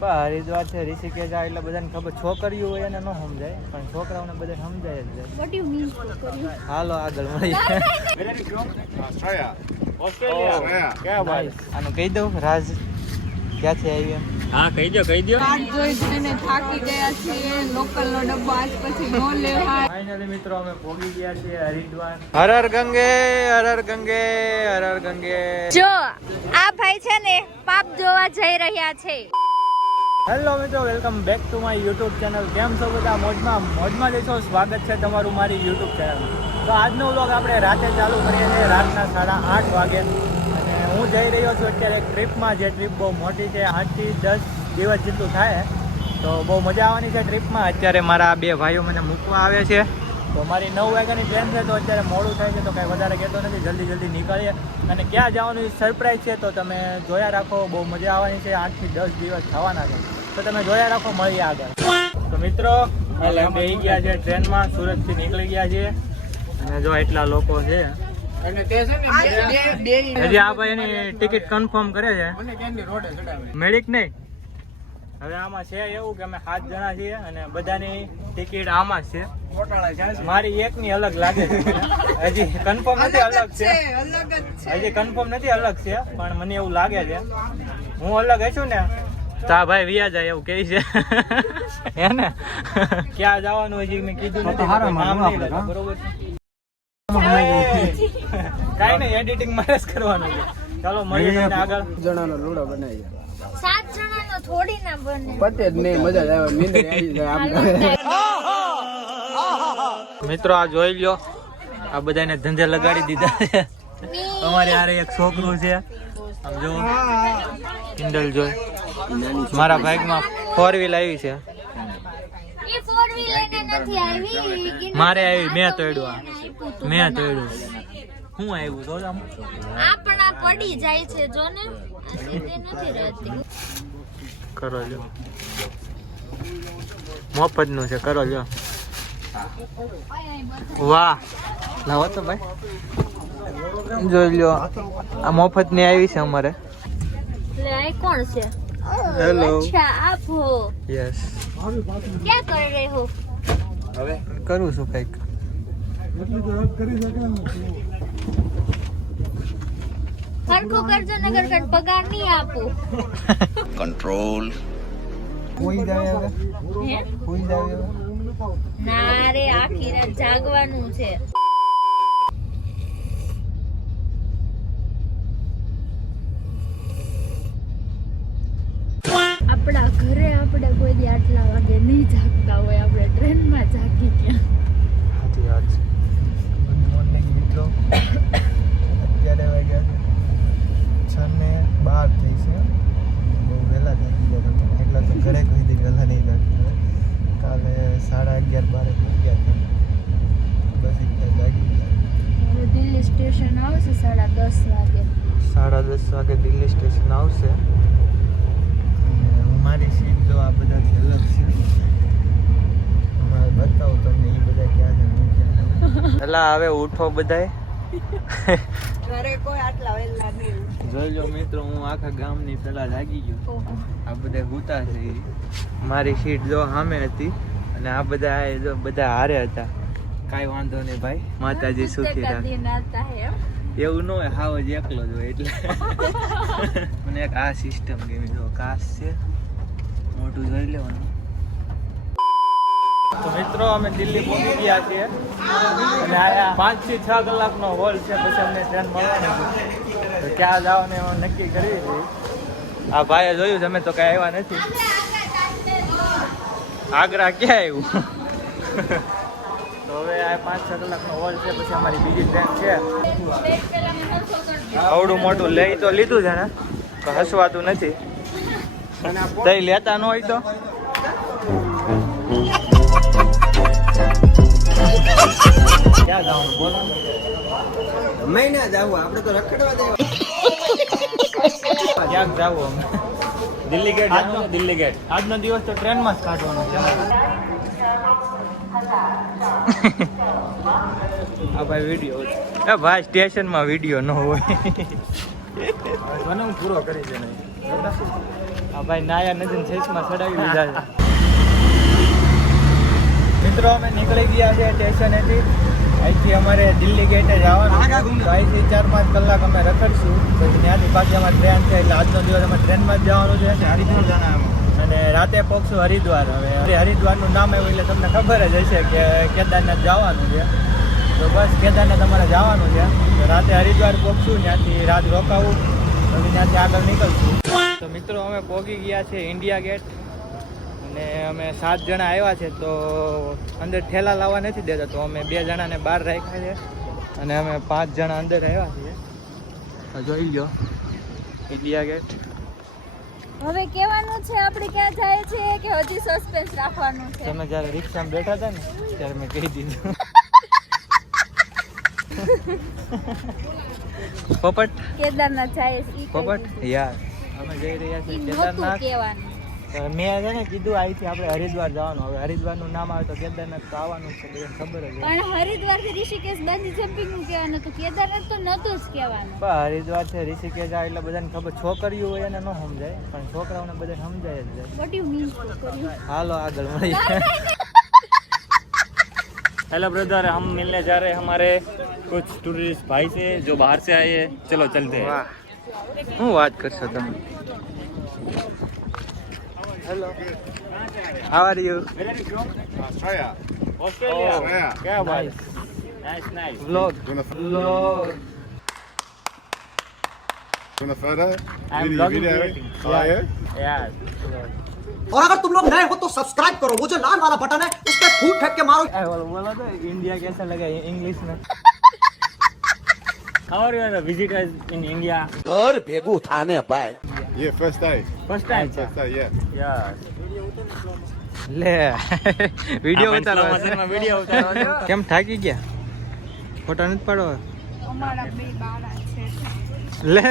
હરિદ્વાર છે, ઋષિકેશ આ એટલે બધાને ખબર, છોકરીઓ હોય એને ન સમજાય પણ છોકરાઓને બધાને સમજાય જ જાય. હાલો આગળ મળીએ. આનું કહી દઉં રાજ ક્યાંથી આવી એમ? હા કહી દો જોઈ જોઈને થાકી ગયા છીએ. લોકલ નો ડબ્બો આજ પછી નો લેવાય. ફાઇનલી મિત્રો અમે પહોંચી ગયા છીએ હરિદ્વાર. હર હર ગંગે, હર હર ગંગે, હર હર ગંગે. જો આ ભાઈ છે ને પાપ જોવા જઈ રહ્યા છે. હેલો મિત્રો, welcome back to my YouTube channel. કેમ છો બધા? મોજમાં લેશો. સ્વાગત છે તમારું મારી યુટ્યુબ ચેનલ. તો આજનો વ્લોગ આપણે રાતે ચાલુ કરીએ છીએ, રાતના 8:30 વાગે. અને હું જઈ રહ્યો છું અત્યારે એક ટ્રીપમાં. જે ટ્રીપ બહુ મોટી છે, 8 થી 10 દિવસ જેટલું થાય. તો બહુ મજા આવવાની છે ટ્રીપમાં. અત્યારે મારા બે ભાઈઓ મને મૂકવા આવે છે. તો મારી 9 વાગ્યાની ટ્રેન છે, તો અત્યારે મોડું થાય છે, તો કાંઈ વધારે કહેતો નથી. જલ્દી નીકળીએ. અને ક્યાં જવાનું સરપ્રાઈઝ છે, તો તમે જોયા રાખો. બહુ મજા આવવાની છે. 8 થી 10 દિવસ થવાના છે, તો તમે જોયા રાખો. મળીએ આગળ. તો મિત્રો અમે બેસી ગયા છે ટ્રેનમાં, સુરતથી નીકળી ગયા છીએ. અને જો એટલા લોકો છે. હજી આ ભાઈ એની ટિકિટ કન્ફર્મ કરે છે. મેડિક નહીં. હવે આમાં છે એવું કે અમે 7 જણા છીએ અને બધાની ટિકિટ આમાં જ છે. મારી એકની અલગ લાગે છે. હજી કન્ફર્મ નથી, અલગ છે. હજી કન્ફર્મ નથી, અલગ છે. પણ મને એવું લાગે છે હું અલગ હશું ને તા ભાઈ વિયા જાય એવું કહે છે. હે ને ક્યાં જવાનું હજી મેં કીધું નથી. નામ નહીં લેતા, બરોબર? કાઈ નહીં, એડિટિંગ મારે જ કરવાનું છે. ચાલો મળીએ તમને આગળ. જણાનો લૂડો બનાવી 7 જણાનો થોડી ના બને. પતે જ નહીં, મજા જ આવે. નીંદર આવી જાય. મિત્રો આ જોઈ લ્યો, આ બધાને ધંધે લગાડી દીધા છે. અમારે યાર એક છોકરું છે, આમ જો કિંડલ જોઈ. મારા બાઇકમાં 4 વ્હીલ આવી છે. ઈ 4 વ્હીલ એને નથી આવી. મારે આવી, મેં તોડ્યું. હું આવ્યું તો આપણા પડી જાય છે જો ને. તે નથી રહેતી. કરો લ્યો, મફત નું છે. કરો લ્યો. વાહ, લાવો તો ભાઈ, જોઈ લ્યો. આ મફત ની આવી છે અમારે. એટલે આ કોણ છે? હેલો. અચ્છા આપ હો. યસ. ક્યાં કરી રહે હો? હવે કરું છું કઈક. હરખો કરજો નગર કર પગાર નહીં આપો. કંટ્રોલ. કોઈ જાય હવે? હે? કોઈ જાય હવે? ના રે, આખી રાત જાગવાનું છે. આપણા ઘરે આપણે કોઈ દી આટલા વાગે નહીં જાગતા હોય. આપણે ટ્રેનમાં જાગી ગયા. સાચી વાત છે. ગુડ મોર્નિંગ મિત્રો. અત્યારે વાગ્યા છે 6:12 થઈ છે. બહુ વહેલા જાગી ગયા તમે. એટલા તો ઘરે કોઈ દી વહેલા નહીં જાગતા. કાલે 11:30-12 પહોંચ્યા હતા. બસ એટલે જાગી ગયા. હવે દિલ્હી સ્ટેશન આવશે 10:30 વાગે. 10:30 વાગે દિલ્હી સ્ટેશન આવશે. મારી સીટ જો આ બધાથી અલગ છે. અમારે બતાવો તમને એ બધા ક્યાં છે, હું ક્યાં છે. એલા હવે ઉઠો બધાય. ઘરે કોઈ આટલા વહેલા નહીં. જોઈ લો મિત્રો, હું આખા ગામની પેલા લાગી ગયો. આ બધા હુતા છે. મારી સીટ જો સામે હતી અને આ બધા હારે હતા. કાંઈ વાંધો નહીં ભાઈ, માતાજી સુખી રાખે. એવું ન હોય, હાવ જ એકલો જ હોય એટલે. મને એક આ સિસ્ટમ ગમી. જો કાચ છે, મોટું જોઈ લેવાનું. તો મિત્રો અમે દિલ્હી પહોંચી ગયા છીએ અને આયા 5 થી 6 કલાકનો હોલ છે. પછી અમને ટ્રેન મળવાની છે. તો ક્યાં જવાનું એમાં નક્કી કરી દીધું. આ ભાઈએ જોયું તમે તો કાંઈ આવ્યા નથી. આગ્રા ક્યાં આવ્યું? તો હવે આ 5-6 કલાકનો હોલ છે. પછી અમારી બીજી ટ્રેન છે. આવડું મોટું લઈ તો લીધું છે ને, તો હસવાતું નથી. દહીં લેતા ન હોય તો ક્યાં જવાનું બોલો? મહિના જાવું આપણે તો રખડવા દેવા. ક્યાંક જવું અમે. દિલ્હી ગેટ. દિલ્હી ગેટ આજનો દિવસ તો ટ્રેનમાં જ કાઢવાનો છે. આ ભાઈ વિડીયો, એ ભાઈ સ્ટેશનમાં વિડીયો ન હોય. મને હું પૂરો કરી દે નહીં. આ આ ભાઈ નાયા નથી ચશ્મા ચડાવી દીધા છે. મિત્રો અમે નીકળી ગયા છે સ્ટેશનેથી. અહીંથી અમારે દિલ્હી ગેટે જવાનું. તો અહીંથી 4-5 કલાક અમે રખડશું. પછી ત્યાંથી પાછી અમારે ટ્રેન છે એટલે આજનો દિવસ અમે ટ્રેનમાં જ જવાનું છે. હરિદ્વાર જવાનું અને રાતે પહોંચશું હરિદ્વાર. હવે હરિદ્વારનું નામ આવ્યું એટલે તમને ખબર જ હશે કે કેદારનાથ જવાનું છે. તો બસ કેદારનાથ અમારે જવાનું છે. તો રાતે હરિદ્વાર પહોંચશું, ત્યાંથી રાત રોકાવું, પછી ત્યાંથી આગળ નીકળશું. તો મિત્રો અમે પહોંચી ગયા છે ઇન્ડિયા ગેટ અને અમે 7 જણા આવ્યા છે. તો અંદર ઠેલા લાવવા નથી દેતા, તો અમે 2 જણાને બહાર રાખ્યા છે અને અમે 5 જણા અંદર આવ્યા છીએ. તો જોઈ લો ઇન્ડિયા ગેટ. હવે કહેવાનું છે આપણે ક્યાં જાય છે કે હજી સસ્પેન્સ રાખવાનું છે? તમે જ્યારે રિક્ષામાં બેઠા હતા ને ત્યારે મેં કહી દીધું. પોપટ કેદારનાથ જાય છે પોપટ યાર અમે જઈ રહ્યા છીએ નહોતું કેદારનાથ. કહેવાનું. તો મેં છે ને કીધું અહીંથી આપણે હરિદ્વાર જવાનું. હવે હરિદ્વારનું નામ આવે તો કેદારનાથ તો આવવાનું જ છે, બધાને ખબર જ હોય. પણ હરિદ્વાર થી ઋષિકેશ બંજી જમ્પિંગ નું કહેવાનું હતું, કેદારનાથ તો નહોતું જ કહેવાનું. પણ હરિદ્વાર છે ઋષિકેશ આ એટલે બધાને ખબર. છોકરીઓ હોય એને ન સમજાય, પણ છોકરાઓને બધાને સમજાય જ જાય. વોટ યુ મીન કર્યું? હાલો આગળ મળીએ. हेलो ब्रदर, हम मिलने जा रहे हैं हमारे कुछ टूरिस्ट भाई से जो बाहर से आए हैं. चलो चलते हैं. વાહ, શું વાત કરશો તમે? Hello, how are you? Australia. क्या बात? Nice nice nice. Vlog. Una photo? I am Video, blogging. video. Oh, yeah? Yes. और अगर तुम लोग नए हो तो सब्सक्राइब करो, वो जो लाल वाला बटन है उस पर फूट फेंक के मारो. बोला तो इंडिया कैसा लगा इंग्लिश में? How are you visitors in India? घर भेगू थाने पाए. Yeah, first day. First time. First day, yeah. Yes. લે વિડિયો આપણે ઉતારો slow motion માં video ઉતારવા દો. કેમ થાકી ગયા? ફોટો નથી પાડો? અમારા બે બાળા છે. લે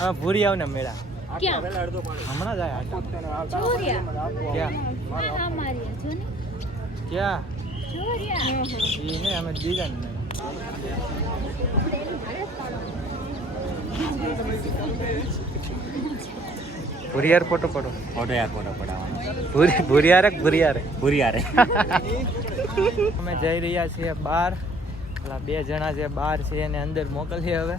હા ભૂરી આવ ને મેળા ક્યાં? હમણાં જ આયા. ચોરિયા. ક્યાં હા મારી જો ને ક્યાં ચોરિયા. ઈ ને અમે દીધા ને ભૂરિયાર ફોટો પાડો. ફોટો યાર ફોટો પડાવવાનો. ભૂરિયાર ભૂરિયાર પૂરી યાર. અમે જઈ રહ્યા છીએ બહાર. પેલા 2 જણા છે બહાર છે એને અંદર મોકલીએ. હવે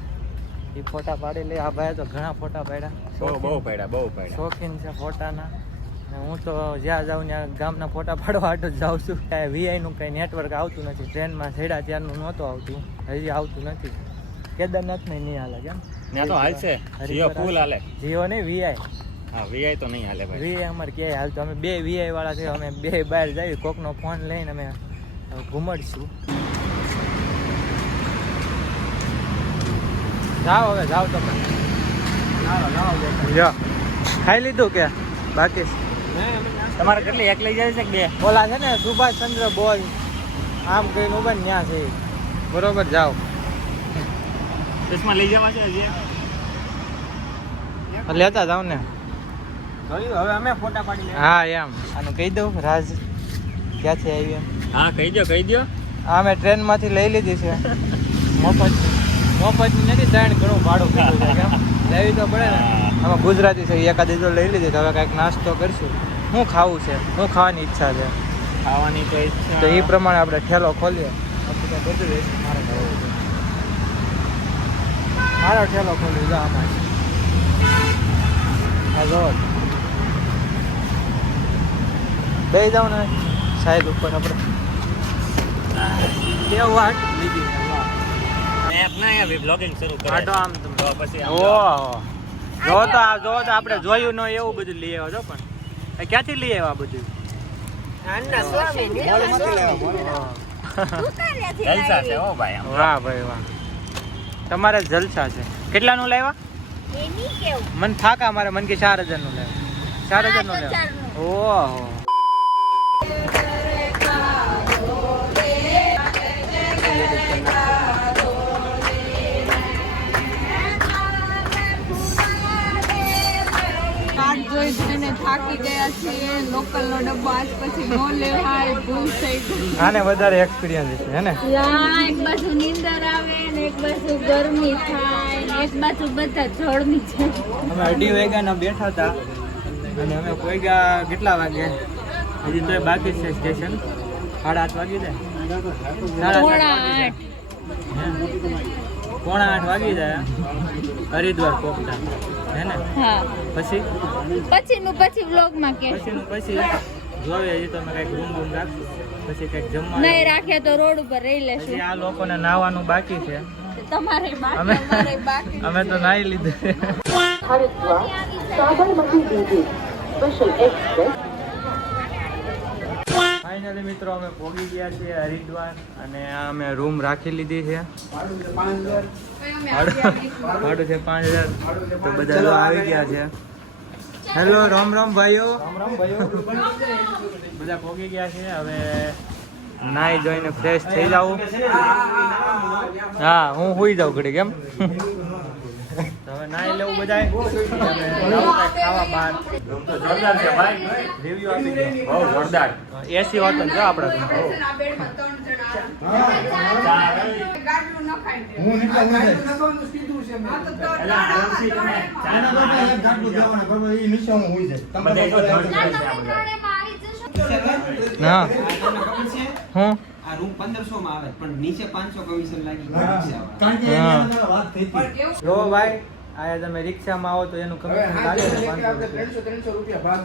એ ફોટા પાડી લે. આ ભાઈ તો ઘણા ફોટા પાડ્યા. બહુ પડ્યા બહુ પડ્યા. શોખીન છે ફોટાના. ને હું તો જ્યાં જાઉં ત્યાં ગામના ફોટા પાડવા હાટો જ જાઉં છું. કાંઈ વીઆઈનું કંઈ નેટવર્ક આવતું નથી. ટ્રેનમાં ચડ્યા ત્યારનું નહોતું આવતું, હજી આવતું નથી. કેદારનાથમાં નહીં હાલે કેમ? ત્યાં તો હાલશે. જીઓ ફૂલ હાલે. જીઓ નહીં વીઆઈ. હા વીઆઈ તો નહીં હાલે ભાઈ. વીઆઈ અમારે ક્યાંય હાલતું. અમે 2 વીઆઈ વાળા છે. અમે 2 બહાર જઈએ, કોકનો ફોન લઈને અમે ઘુમડશું. જાઓ હવે જાઓ તમે. લ્યો ખાઈ લીધું કે બાકી? તમારે કેટલી એક લઈ જાય છે કે 2? ઓલા છે ને સુભાષચંદ્ર બોઝ આમ કહીને ઉભા ને ત્યાં છે ઈ. બરોબર જાઓ. ચશ્મા લઈ જવા છે હજી? લેતા જાવ ને. જોયું હવે અમે ફોટા પાડી લે. હા એમ આનું કહી દઉં રાજ ક્યાંથી આવી એમ. હા કહી દો કહી દો. આ મેં ટ્રેનમાંથી લઈ લીધી છે મફત. મફતની નથી, 3 ઘણું ભાડું કીધું છે કેમ લેવી તો પડે ને. આમાં ગુજરાતી છે એકાદી તો લઈ લીધી. તો હવે કાંઈક નાસ્તો કરશું. શું ખાવું છે, શું ખાવાની ઈચ્છા છે ખાવાની તો ઈચ્છા. તો એ પ્રમાણે આપણે ઠેલો ખોલીએ. પછી તો બધું રહેશે. મારે ખાવું છે. મારો ઠેલો ખોલી જા આમાં. હા જો બે જાવ ને સાઈડ ઉપર આપણે કેવું વાટ લીધી છે. મેં ના બ્લોગિંગ શરૂ કરે. આટો આમ તમે. તો પછી આમ ઓહો જો તો આપણે જોયું ન એવું બધું લઈ આવ્યો છો. પણ એ ક્યાંથી લઈ આવ્યા બધું? જલસા છે હો ભાઈ આમ. વાહ ભાઈ વાહ, તમારે જલસા છે. કેટલાનું લાવ્યા? એની કેવું? મને થાકા મારે મન કે 4000 નું લાવ્યા. 4000 નું લાવ્યા. ઓહો કાર્ડ જોઈ જોઈને થાકી ગયા છીએ. લોકલનો ડબ્બો આજ પછી નો લેવાય, ભૂલ થઈ ગઈ. આને વધારે એક્સપિરિયન્સ છે હે ને? એક બાજુ નીંદર આવે ને એક બાજુ ગરમી થાય ને એક બાજુ બધા જોડની છે. અમે 2:30 વાગ્યાના બેઠા હતા અને અમે પહોંચ્યા કેટલા વાગે? હજી તો બાકી છે સ્ટેશન. 8:30 વાગી જાય. પોણા 8. 7:45 વાગી જાય હરિદ્વાર પહોંચતા હે ને? હા. પછી વ્લોગમાં કે પછી જોઈએ હજી તો અમે કંઈક રૂમ રાખશું, પછી કંઈક નહીં જમવાનું. રાખે તો રોડ ઉપર રહી લેશું. પછી આ લોકોને નાહવાનું બાકી છે. તમારે અમે બાકી અમે તો નાહી લીધું. ફાઇનલી મિત્રો અમે પહોંચી ગયા છીએ હરિદ્વાર અને આ અમે રૂમ રાખી લીધી છે. ભાડું છે 5,000. તો બધા લોકો આવી ગયા છે. હેલો રામ રામ ભાઈઓ. બધા પહોંચી ગયા છે. હવે નાઈ જોઈને ફ્રેશ થઈ જાઉં. હા હું સુઈ જાઉં ઘડી કેમ. તો હવે નાઈ લેવું બધાય. ખાવા બહાર તો જોરદાર છે ભાઈ. રિવ્યુ આપી દો. બહુ જોરદાર. એસી હોટલ જો આપણા ગાડલું નખાય દે. બધે જો જોરદાર છે આ બધા. હા હું આ રૂમ 1500 માં આવે પણ નીચે 500 કમિશન લાગી જો ભાઈ આ તમે રિક્ષામાં આવો તો એનું કમિશન લાગે છે 500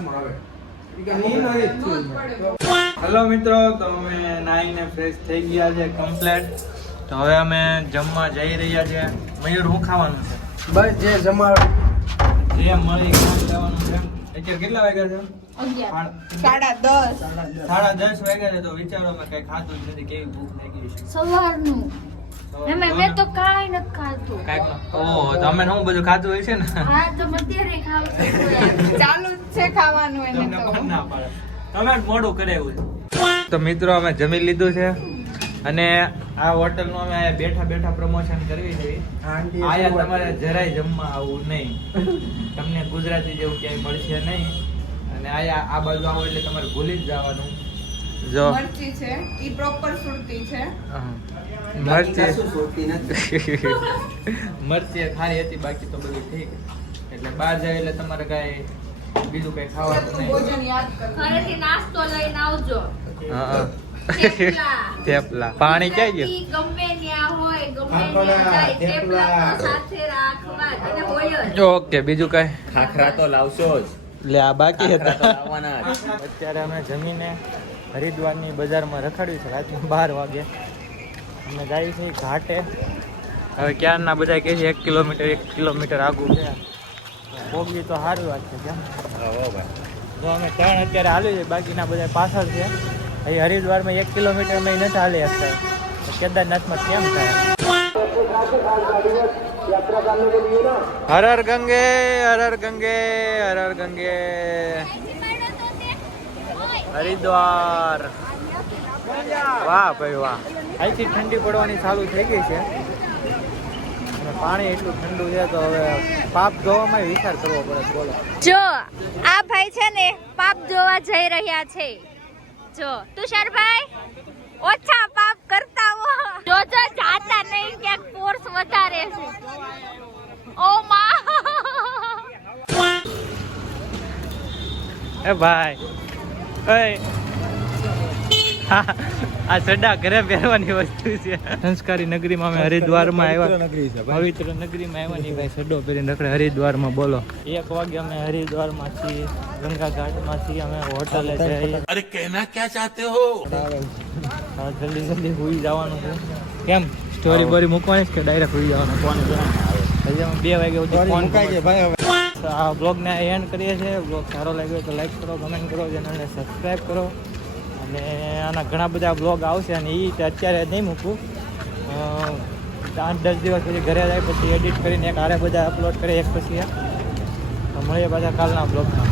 હેલો મિત્રો, તો અમે નાઈને ફ્રેશ થઈ ગયા છે કમ્પ્લેટ. તો હવે અમે જમવા જઈ રહ્યા છે. મયુર શું ખાવાનું છે? બસ જે જમાડ જે મળી ખાઈ લેવાનું છે. અત્યારે કેટલા વાગ્યા છે? 10:30. 10:30 વાગ્યા છે. તો વિચારો મેં કઈ ખાધું જ નથી. કેવી ભૂખ લાગી છે સવારનું મેં તો કાંઈ નથી ખાધું. ઓહ તમે શું બધું ખાધું હોય છે ને? હા તો અત્યારે ખાવું છે. ચાલુ જ છે ખાવાનું એને તમને તો. પણ ના પાડે. તમે જ મોડું કરાવ્યું છે. તો મિત્રો અમે જમી લીધું છે અને આ હોટલનું અમે અહીંયા બેઠા બેઠા પ્રમોશન કરવી છે. આયા તમારે જરાય જમવા આવવું નહીં. તમને ગુજરાતી જેવું ક્યાંય મળશે નહીં. અને આયા આ બાજુ આવો એટલે તમારે ભૂલી જ જવાનું. જો મરચી છે ઈ પ્રોપર સુરતી છે. મરચી સોતી નથી મરચી ખારી હતી, બાકી તો બધું ઠીક. એટલે બહાર જાય એટલે તમારે કાંઈ બીજું કઈ ખાવાનું નહીં. ભોજન યાદ કરવું. ઘરેથી નાસ્તો લઈને આવજો. હા થેપલા. થેપલા. પાણી ક્યાં ગયું? ગમે ત્યાં હોય ગમે ત્યાં જાય થેપલા તો સાથે રાખવા જ. અને હોય જ. ઓકે બીજું કઈ ખાખરા તો લાવશો જ. લે આ બાકી ખાખરા તો હતા. લાવવાના જ. અત્યારે અમે જમીને હરિદ્વારની બજારમાં રખડ્યું છે. રાતના 12 વાગે અમે જઈએ છીએ ઘાટે. હવે ક્યારના બધા કહે છે 1 કિલોમીટર આગું છે. પોગી તો સારી વાત છે કેમ. હો ભાઈ. જો અમે 3 અત્યારે હાલ્યું છે, બાકીના બધા પાછળ છે. અહીં હરિદ્વારમાં 1 કિલોમીટર અમે નથી હાલી શકતા. કેદારનાથમાં કેમ થાય? હર હર ગંગે હર હર ગંગે હર હર ગંગે. હરિદ્વાર વાહ ભાઈ વાહ. અહીંથી ઠંડી પડવાની ચાલુ થઈ ગઈ છે અને પાણી એટલું ઠંડુ છે તો હવે પાપ ધોવામાં વિચાર કરવો પડે. બોલો જો આ ભાઈ છે ને પાપ જોવા જઈ રહ્યા છે. જો તુષારભાઈ ઓછા પાપ કરતા હો. જો જાતા નહીં ક્યાંક ફોર્સ વધારે છે. ઓ માં એ ભાઈ આ ચડા ઘરે પહેરવાની વસ્તુ છે. સંસ્કારી નગરીમાં અમે હરિદ્વારમાં આવ્યા. પવિત્ર નગરીમાં આવ્યા નહીં ભાઈ. ચડ્ડો પહેરીને રખડે હરિદ્વારમાં. બોલો 1 વાગે અમે હરિદ્વારમાં છીએ. ગંગા ઘાટમાં છીએ. અમે હોટલે છે. અરે કહેના ક્યાં ચાહતે હો. જલ્દી જલ્દી હુઈ જવાનું છે. કેમ સ્ટોરી બોરી મૂકવાની કે ડાયરેક્ટ હુઈ જવાનું? ફોન હજી અમે 2 વાગે સુધી ફોન મુકાઈ જાય ભાઈ. હવે આ બ્લોગને એન્ડ કરીએ છીએ. બ્લોગ સારો લાગ્યો તો લાઈક કરો, કમેન્ટ કરો, ચેનલને સબસ્ક્રાઈબ કરો. અને આના ઘણા બધા બ્લોગ આવશે અને એ અત્યારે નહીં મૂકું. 8-10 દિવસ પછી ઘરે જાય પછી એડિટ કરીને એક આરે બધા અપલોડ કરે એક પછી એક. તો મળીએ પાછા કાલના બ્લોગમાં.